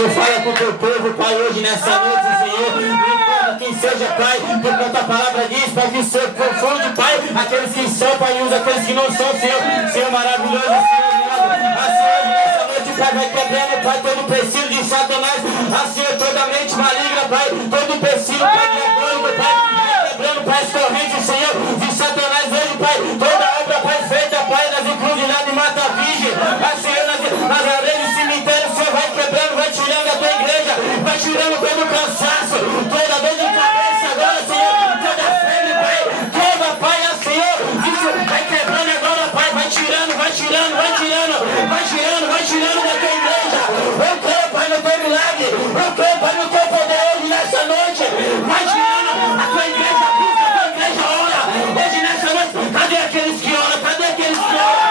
Senhor, fala com o teu povo, Pai, hoje nessa noite, Senhor. Não importa quem seja, Pai, porque a tua palavra diz, Pai, que o Senhor confunde, Pai, aqueles que são, Pai, e usa aqueles que não são, Senhor. Senhor maravilhoso, Senhor amado. A Senhor, nessa noite, Pai, vai quebrando, Pai, todo empecilho de Satanás. A Senhor, toda mente maligna, Pai, todo empecilho, Pai, diabólico, Pai, vai quebrando, Pai, as correntes, Senhor, de Satanás hoje, Pai, toda obra, Pai, feita, Pai, nas encruzilhadas de Mata Virgem, a Senhor, nas areias de cemitério, o Senhor vai quebrando, vai tirando a tua igreja, vai tirando todo o cansaço, toda dor de cabeça agora, Senhor, toda febre, Pai, toda, Pai, a Senhor, isso vai quebrando agora, Pai, vai tirando, vai tirando, vai tirando, vai tirando, vai tirando da tua igreja. Eu creio, Pai, no teu milagre, eu creio, Pai, no teu poder hoje nessa noite, vai tirando a tua igreja, busca a tua igreja, ora, hoje nessa noite, cadê aqueles que oram, cadê aqueles que oram?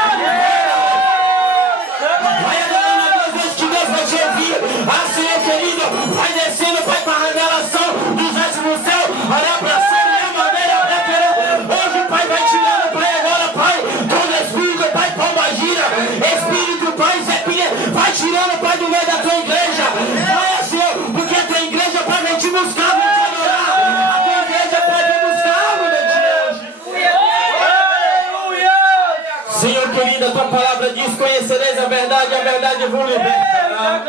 Vai adorando a Deus, Deus que Deus vai te ouvir. Ah, Senhor querido, vai descendo, Pai, com a revelação dos anjos no céu. Olha pra cima, minha maneira, hoje, Pai, vai tirando, Pai, agora, Pai, todo espírito, Pai, pomba gira, espírito, Pai, Zé, vai tirando, Pai, do meio da tua igreja. Vai, Senhor, porque a tua igreja, Pai, vem te buscar, vem te adorar. A tua igreja, Pai, vem buscar, meu Deus. Senhor querido, a tua palavra diz: conhecereis a verdade vos libertará.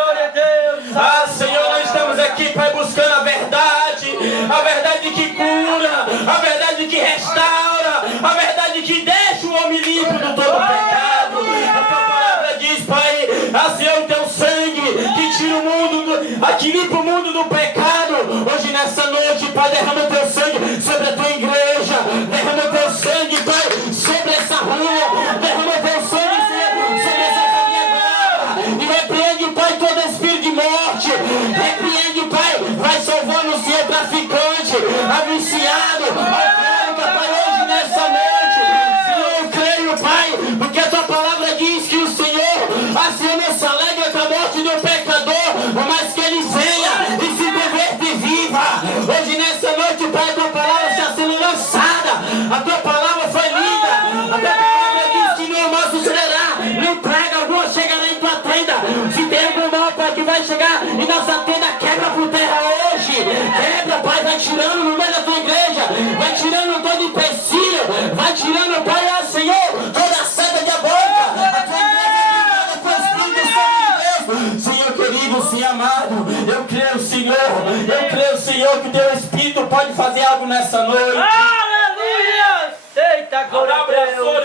Ah, Senhor, nós estamos aqui, Pai, buscando a verdade que cura, a verdade que restaura, a verdade que deixa o homem limpo do todo pecado. A tua palavra diz, Pai, ah, Senhor, o teu sangue que tira o mundo, que limpa o mundo do pecado. Hoje nessa noite, Pai, derrama o teu sangue sobre a tua igreja, derrama o teu sangue, Pai, sobre essa rua, derrama o teu sangue, Senhor, sobre essa família agora, e repreende, Pai, todo espírito de morte, repreende, Pai, vai salvando o Senhor traficante, a viciado, alcoólica, Pai, hoje nessa noite, Senhor, eu creio, Pai, porque a tua palavra diz que o Senhor, a Senhor, não se alegra com a morte do pecador, mas que ele venha e se converta e viva. Hoje nessa noite, Pai, a tua palavra está sendo lançada, a tua palavra foi linda, a tua palavra diz que no mal sucederá, nem praga alguma chegará em tua tenda. Se tem algum mal, Pai, que vai chegar e nossa tenda quebra por terra hoje, quebra, Pai, vai tirando no meio da tua igreja, vai tirando todo empecilho, vai tirando, Pai, ó Senhor, toda a seta diabólica, a tua igreja com o Espírito Santo de Deus. Senhor querido, Senhor amado, eu creio, Senhor, que o teu Espírito pode fazer algo nessa noite. Aleluia! Eita, glória a Deus!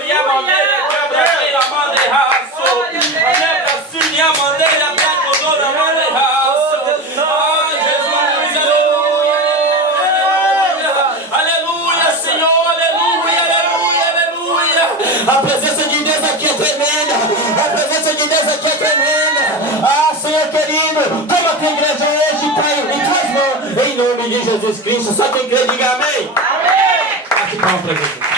A presença de Deus aqui é tremenda. A presença de Deus aqui é tremenda. Ah, Senhor querido, toma a tua igreja hoje, Pai, em tuas mãos. Em nome de Jesus Cristo. Só quem crê, diga amém. Amém. Bate palma pra Jesus.